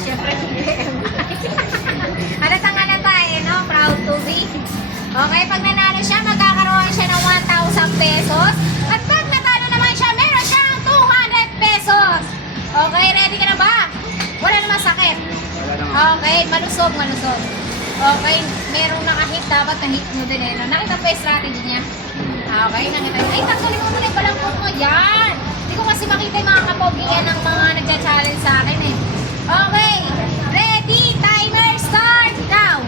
syempre. Halatang ano tayo, no? Proud to be. Okay, pag nanalo siya, magkakaroon siya ng 1,000 pesos. At pag natalo naman siya, meron siyang 200 pesos. Okay, ready ka na ba? Wala naman sakit. Okay, malusog, malusog. Okay, merong nakahit, dapat na-hit mo din eh. No? Nakita pa yung strategy niya? Okay, nakita yun. Ay, tanggalin mo muna yung balangkot mo. Yan! Hindi ko kasi makita yung mga kapogian ng mga nagja-challenge sa akin eh. Okay, ready, timer, start, now!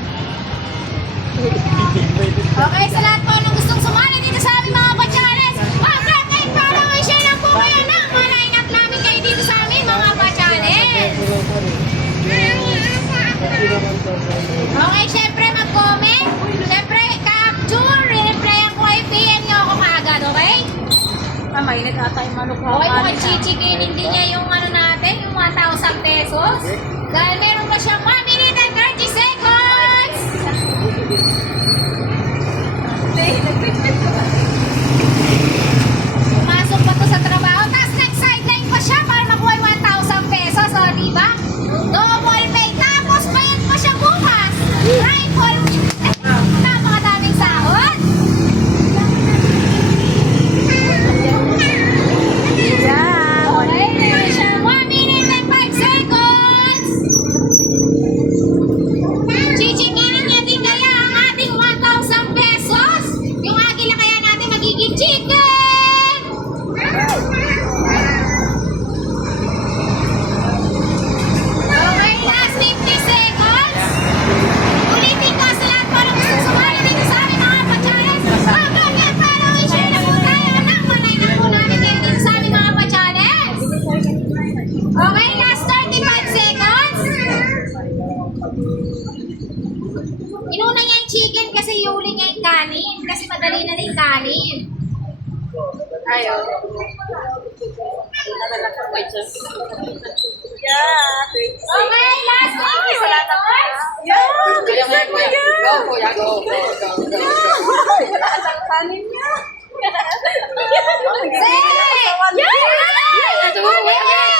Okay, sa lahat po nung gustong sumali dito sa aming mga pa-challenge, okay, kahit parang ay share lang po kayo ng manayin up namin kayo dito sa aming mga pa-challenge. Okay, syempre mag-comment. Syempre, capture, re-replyan ko kayo, PM nyo ako kaagad, okay? Mainit ata yung manok na. Okay, mukhang chichikin, hindi niya yung ano natin, yung 1,000 pesos. Dahil meron pa siyang 1 minute and 30 seconds! Pumasok pa to sa trabaho, tapos nag-sideline pa siya para makuha yung 1,000 pesos, o diba? Double pay, tapos bayad pa siya bukas! Rifle! Napakadaming sahod! Okay, meron siya 1 minute and 5 seconds! Chichikinin niya din kaya ang ating 1,000 pesos? Yung agila kaya natin magiging chicken! Okay, last 50 seconds! Ulitin ko sa lahat po na gustong sumali dito sa aming mga pa-challenge. Hanggang yan, follow and share na po tayo ng manay na po namin kayo dito sa aming mga pa-challenge. Okay, last 35 seconds. Inuna niya yung chicken kasi huli niya yung kanin. Kasi madali na yung kanin. Ayaw. Yeah, Okay, last 50 seconds. yeah. Wala ang kanin niya. Say! Yeah!